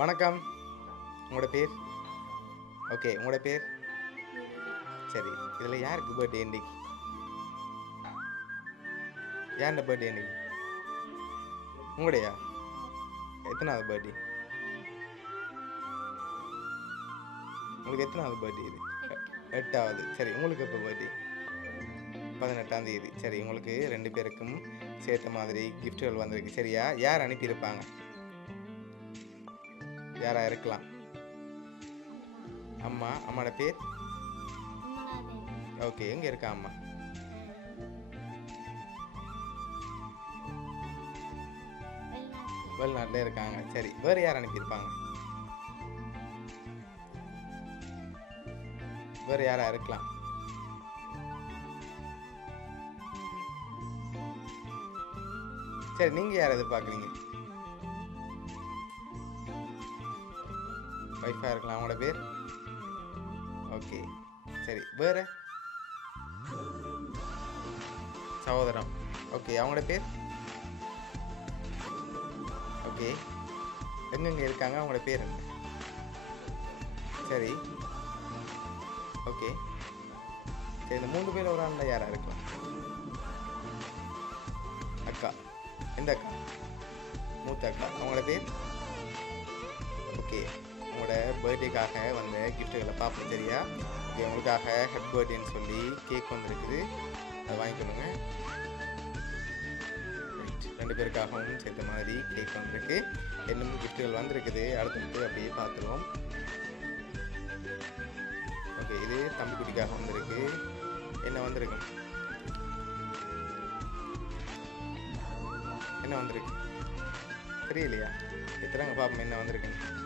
வணக்கம். உங்களோட பேர்? ஓகே. உங்களோட பேர்? சரி. இதில யாருக்கு பர்த்டே இன்னைக்கு? யாருண்ட பர்த்டே இன்னைக்கு? உங்களுடையா? எத்தனாவது பர்த்டே? உங்களுக்கு எத்தனாவது பர்த்டே இது? 8வது. சரி. உங்களுக்கு எப்போ பர்த்டே? 18ஆம் தேதி. சரி. உங்களுக்கு 2 பேருக்கும் சேர்த்த மாதிரி கிஃப்ட்டுகள் வந்திருக்கு. சரியா? யார் அனுப்பியிருப்பாங்க? யாரா இருக்கலாம்? அம்மா. அம்மாவோட பேர்? ஓகே. எங்க இருக்கா அம்மா? வெளிநாட்டில் இருக்காங்க. சரி. வேறு யார் அனுப்பியிருப்பாங்க? வேறு யாரா இருக்கலாம்? சரி. நீங்க யாரை எதிர்பார்க்குறீங்க? ஒய்ஃபா இருக்கலாம். அவங்களோட பேர்? ஓகே. சரி. வேறு? சகோதரம். ஓகே. அவங்களோட பேர்? ஓகே. எங்கெங்க இருக்காங்க? அவங்களோட பேர் என்ன? சரி. ஓகே. சரி. இந்த 3 பேர் ஒரு ஆள்ல யாரா இருக்கலாம்? அக்கா. எந்த அக்கா? மூத்த அக்கா. அவங்களோட பேர்? ஓகே. உங்களோட பர்த்டேக்காக வந்த கிஃப்ட்டுகளை பார்ப்போம். சரியா? ஓகே. உங்களுக்காக ஹேப்பி பர்த்டேன்னு சொல்லி கேக் வந்திருக்குது. அதை வாங்கிக்கொள்ளுங்க. ரைட். 2 பேருக்காகவும் சேர்த்த மாதிரி கேக் வந்திருக்கு. இன்னும் கிஃப்ட்டுகள் வந்திருக்குது. அடுத்தடுத்து அப்படியே பார்த்துருவோம். ஓகே. இது தம்பிக்குட்டிக்காக வந்திருக்கு. என்ன வந்திருக்கு? என்ன வந்திருக்கு? தெரியலையா? எத்தனைங்க பார்ப்போம் என்ன வந்திருக்குன்னு.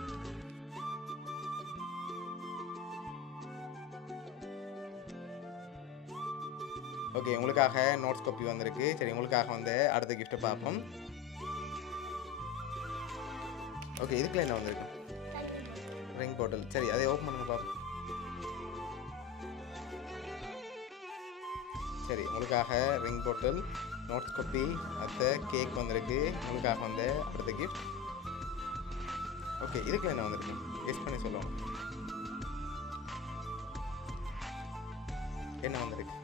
ஓகே. உங்களுக்காக நோட்ஸ் காப்பி வந்திருக்கு. சரி. உங்களுக்காக வந்து அடுத்த கிஃப்ட்டை பார்ப்போம். ஓகே. இதுக்குள்ள என்ன வந்திருக்கு? ரிங் பாட்டில். சரி. அதை ஓப்பன் பண்ணுங்க பார்ப்போம். சரி. உங்களுக்காக ரிங் பாட்டில், நோட்ஸ் காப்பி, அடுத்த கேக் வந்திருக்கு. உங்களுக்காக வந்து அடுத்த கிஃப்ட். ஓகே. இதுக்குள்ள என்ன வந்திருக்கு? கெஸ் பண்ணி சொல்லுவோம். என்ன வந்திருக்கு?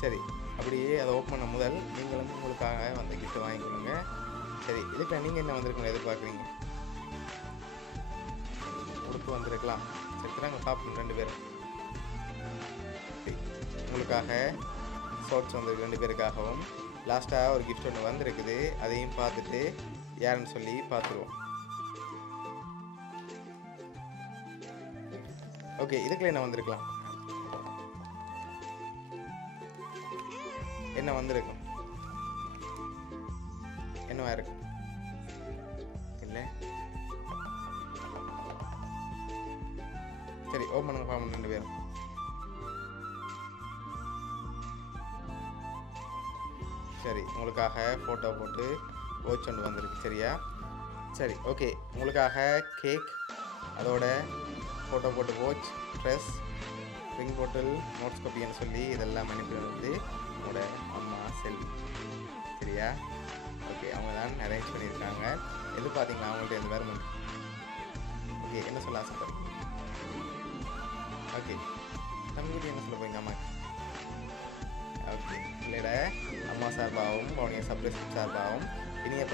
சரி. அப்படியே அதை ஓப்பன் பண்ண முதல் நீங்களும் உங்களுக்காக வந்த கிஃப்ட்டை வாங்கிக்கொள்ளுங்க. சரி. இதுக்குள்ள நீங்கள் என்ன வந்திருக்குன்னு எதிர்பார்க்குறீங்க? உடுப்பு வந்திருக்கலாம். சரி. நாங்கள் பார்ப்போம் 2 பேரும். உங்களுக்காக ஷார்ட்ஸ் வந்திருக்கு 2 பேருக்காகவும். லாஸ்ட்டாக ஒரு கிஃப்ட் ஒன்று வந்திருக்குது. அதையும் பார்த்துட்டு யாருன்னு சொல்லி பார்த்துருவோம். ஓகே. இதுக்குள்ள என்ன வந்திருக்கலாம்? என்ன வந்திருக்கும்? என்னவா இருக்கு? இல்லை. சரி. ஓப்பன் பண்ணுங்க பார்ப்போம் 2 பேரும். சரி. உங்களுக்காக ஃபோட்டோ போட்டு வாட்ச் ஒன்று வந்திருக்கு. சரியா? சரி. ஓகே. உங்களுக்காக கேக், அதோட ஃபோட்டோ போட்டு வாட்ச், ட்ரெஸ், ரிங் பாட்டில், நோட்ஸ் காப்பின்னு சொல்லி இதெல்லாம் அனுப்பி வந்து உங்களோட அம்மா செல்வி. சரியா? ஓகே. அவங்க தான் அரேஞ்ச் பண்ணியிருக்காங்க. எது பார்த்தீங்களா அவங்கள்ட்ட எந்த வேறு? ஓகே. என்ன சொல்ல ஆசைப்படுறீங்க? ஓகே. தம்பிக்கிட்ட என்ன சொல்ல போறீங்க அம்மாக்கு? ஓகே. பிள்ளையோட அம்மா சார்பாகவும் அவனுடைய சர்ப்ரைஸ் சார்பாகவும் இனிய